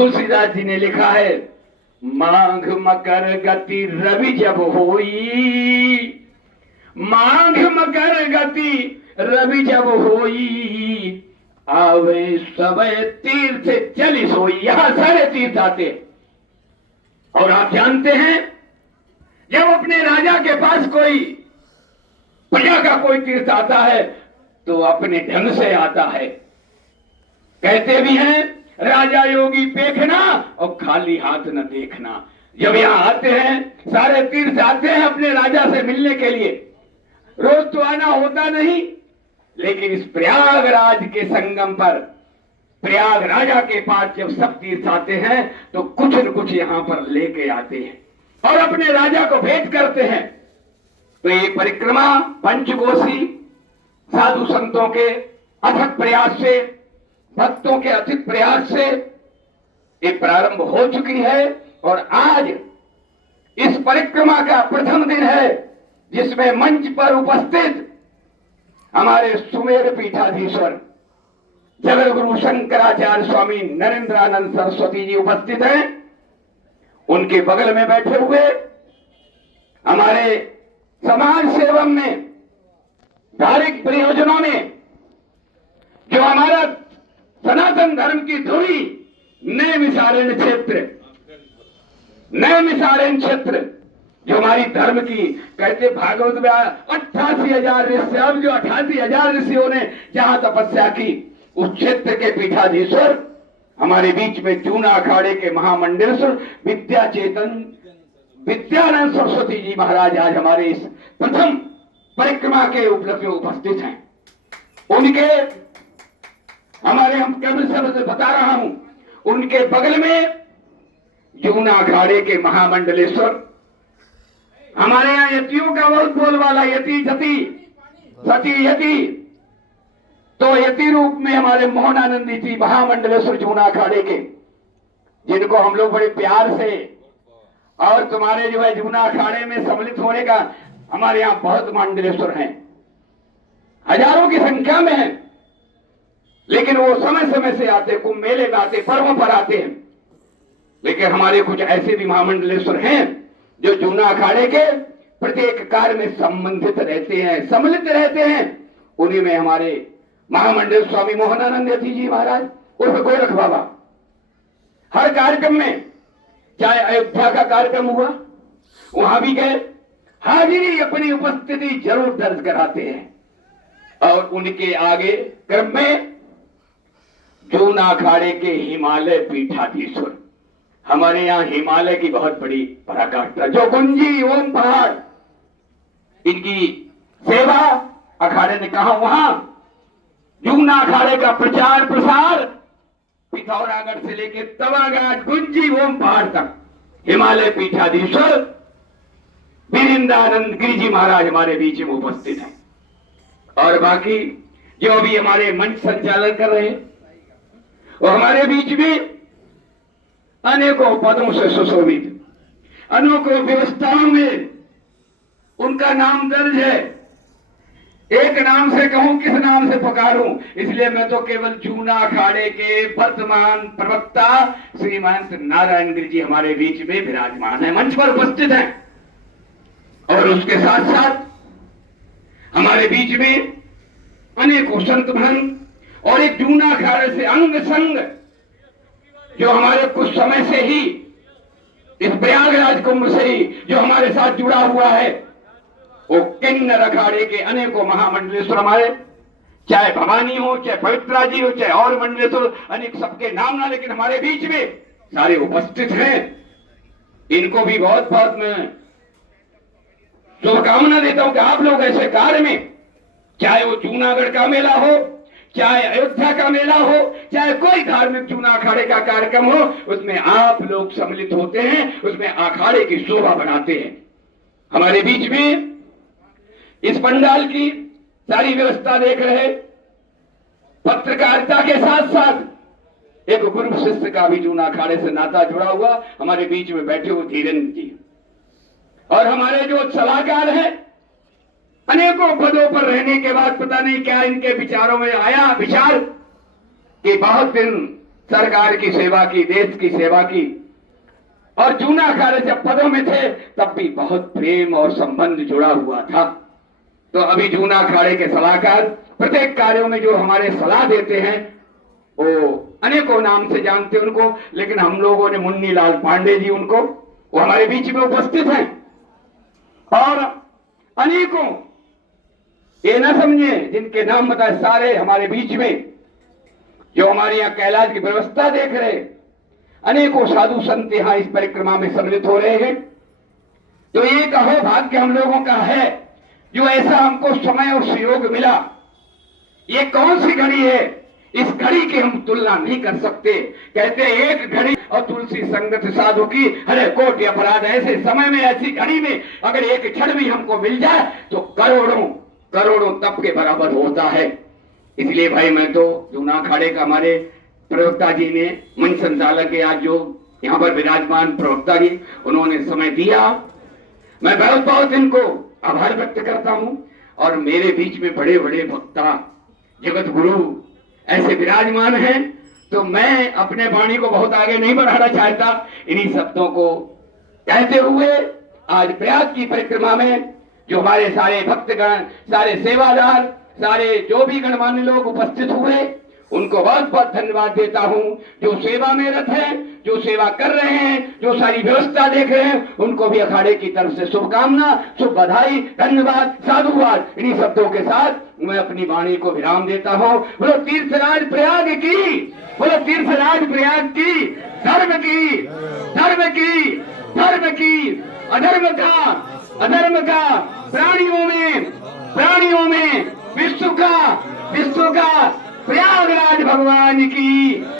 तुलसीदास जी ने लिखा है, माघ मकर गति रवि जब होई, माघ मकर गति रवि जब होई, आवे सबे तीर्थ चली सोई। यहां सारे तीर्थ आते हैं। और आप जानते हैं, जब अपने राजा के पास कोई प्रजा का कोई तीर्थ आता है तो अपने ढंग से आता है। कहते भी हैं, राजा योगी देखना और खाली हाथ न देखना। जब यहां आते हैं, सारे तीर्थ आते हैं अपने राजा से मिलने के लिए। रोज तो आना होता नहीं, लेकिन इस प्रयागराज के संगम पर, प्रयाग राजा के पास जब सब तीर्थ आते हैं तो कुछ न कुछ यहां पर लेके आते हैं और अपने राजा को भेंट करते हैं। तो ये परिक्रमा पंचकोशी साधु संतों के अथक प्रयास से, भक्तों के अथक प्रयास से ये प्रारंभ हो चुकी है। और आज इस परिक्रमा का प्रथम दिन है, जिसमें मंच पर उपस्थित हमारे सुमेर पीठाधीश्वर जगत गुरु शंकराचार्य स्वामी नरेंद्रानंद सरस्वती जी उपस्थित हैं। उनके बगल में बैठे हुए हमारे समाज सेवा में, धार्मिक प्रयोजनों में जो हमारा सनातन धर्म की धुरी नैमिषारण्य क्षेत्र, नैमिषारण्य क्षेत्र जो हमारी धर्म की, कहते भागवत में 88,000 ऋषि, अब जो 88,000 ऋषियों ने जहां तपस्या की, उस क्षेत्र के पीठाधीश्वर हमारे बीच में जूना अखाड़े के महामंडलेश्वर विद्या चेतन विद्यानंद सरस्वती जी महाराज आज हमारे इस प्रथम परिक्रमा के उपलक्ष्य में उपस्थित हैं। उनके हमारे, हम केवल शब्द बता रहा हूं, उनके बगल में जूना अखाड़े के महामंडलेश्वर, हमारे यहाँ यतियों का बहुत बोलबाला, यति जति सती यति, तो यति रूप में हमारे मोहनानंदी जी महामंडलेश्वर जूना अखाड़े के, जिनको हम लोग बड़े प्यार से, और तुम्हारे जो है जूना अखाड़े में सम्मिलित होने का हमारे यहाँ बहुत मंडलेश्वर हैं, हजारों की संख्या में हैं। लेकिन वो समय समय से आते, कुंभ मेले में आते, पर्वों पर आते हैं। लेकिन हमारे कुछ ऐसे भी महामंडलेश्वर हैं जो जूना अखाड़े के प्रत्येक कार्य में संबंधित रहते हैं, सम्मिलित रहते हैं। उन्हीं में हमारे महामंडल स्वामी मोहनानंद जी महाराज उर्फ गोरख बाबा, हर कार्यक्रम में, चाहे अयोध्या का कार्यक्रम हुआ वहां भी गए, हाजिरी अपनी उपस्थिति जरूर दर्ज कराते हैं। और उनके आगे क्रम में जूना अखाड़े के हिमालय पीठाधीश्वर, हमारे यहाँ हिमालय की बहुत बड़ी पराकाष्ठा, जो गुंजी ओम पहाड़, इनकी सेवा अखाड़े ने कहा, वहां जूना अखाड़े का प्रचार प्रसार पिथौरागढ़ से लेकर तवाघाट, गुंजी ओम पहाड़ तक हिमालय पीठाधीश्वर वीरेंद्रानंद गिरि जी महाराज हमारे बीच में उपस्थित हैं। और बाकी जो भी हमारे मंच संचालन कर रहे हैं, वो हमारे बीच में अनेकों पदों से सुशोभित, अनेकों व्यवस्थाओं में उनका नाम दर्ज है। एक नाम से कहूं, किस नाम से पुकारूं, इसलिए मैं तो केवल जूना अखाड़े के वर्तमान प्रवक्ता श्रीमंत नारायण गिरि जी हमारे बीच में विराजमान है, मंच पर उपस्थित हैं। और उसके साथ साथ हमारे बीच में अनेकों संत भक्त और एक जूना अखाड़े से अंग संग जो हमारे कुछ समय से ही इस प्रयागराज कुंभ से ही जो हमारे साथ जुड़ा हुआ है, वो किन्नर अखाड़े के अनेकों महामंडलेश्वर हमारे, चाहे भवानी हो, चाहे पवित्रा जी हो, चाहे और मंडलेश्वर, अनेक सबके नाम ना, लेकिन हमारे बीच में सारे उपस्थित हैं। इनको भी बहुत बहुत मैं शुभकामना देता हूं कि आप लोग ऐसे कार्य में, चाहे वो जूनागढ़ का मेला हो, चाहे अयोध्या का मेला हो, चाहे कोई धार्मिक जूना अखाड़े का कार्यक्रम हो, उसमें आप लोग सम्मिलित होते हैं, उसमें अखाड़े की शोभा बढ़ाते हैं। हमारे बीच में इस पंडाल की सारी व्यवस्था देख रहे, पत्रकारिता के साथ साथ एक गुरु शिष्य का भी जूना अखाड़े से नाता जुड़ा हुआ हमारे बीच में बैठे हुए धीरेन्द्र जी, और हमारे जो सलाहकार हैं, अनेकों पदों पर रहने के बाद पता नहीं क्या इनके विचारों में आया विचार कि बहुत दिन सरकार की सेवा की, देश की सेवा की। और जूना अखाड़े जब पदों में थे तब भी बहुत प्रेम और संबंध जुड़ा हुआ था। तो अभी जूना अखाड़े के सलाहकार प्रत्येक कार्यों में जो हमारे सलाह देते हैं, वो अनेकों नाम से जानते उनको, लेकिन हम लोगों ने मुन्नी लाल पांडे जी, उनको, वो हमारे बीच में उपस्थित हैं। और अनेकों, ये न समझे जिनके नाम बताए, सारे हमारे बीच में जो हमारे यहाँ कैलाश की व्यवस्था देख रहे, अनेकों साधु संत यहाँ इस परिक्रमा में सम्मिलित हो रहे हैं। तो एक अहो भाग्य हम लोगों का है जो ऐसा हमको समय और सहयोग मिला। ये कौन सी घड़ी है, इस घड़ी की हम तुलना नहीं कर सकते। कहते एक घड़ी और तुलसी संगत साधु की हरे कोटि अपराध। ऐसे समय में, ऐसी घड़ी में अगर एक क्षण भी हमको मिल जाए तो करोड़ों करोड़ों तप के बराबर होता है। इसलिए भाई मैं तो जूना अखाड़े का, हमारे प्रवक्ता जी ने, मंच संचालक के आज जो यहाँ पर विराजमान प्रवक्ता जी, उन्होंने समय दिया, मैं बहुत बहुत इनको आभार व्यक्त करता हूँ। और मेरे बीच में बड़े बड़े वक्ता, जगत गुरु ऐसे विराजमान हैं। तो मैं अपने वाणी को बहुत आगे नहीं बढ़ाना चाहता। इन्हीं शब्दों को कहते हुए आज प्रयाग की परिक्रमा में जो हमारे सारे भक्तगण, सारे सेवादार, सारे जो भी गणमान्य लोग उपस्थित हुए, उनको बहुत बहुत धन्यवाद देता हूं। जो सेवा में रत हैं, जो सेवा कर रहे हैं, जो सारी व्यवस्था देख रहे हैं, उनको भी अखाड़े की तरफ से शुभकामना, शुभ बधाई, धन्यवाद, साधुवाद। इन्हीं शब्दों के साथ मैं अपनी वाणी को विराम देता हूं। बोलो तीर्थराज प्रयाग की, बोलो तीर्थराज प्रयाग की, धर्म की, धर्म की, धर्म की, अधर्म का प्राणियों में विश्व का प्रयागराज भगवान की।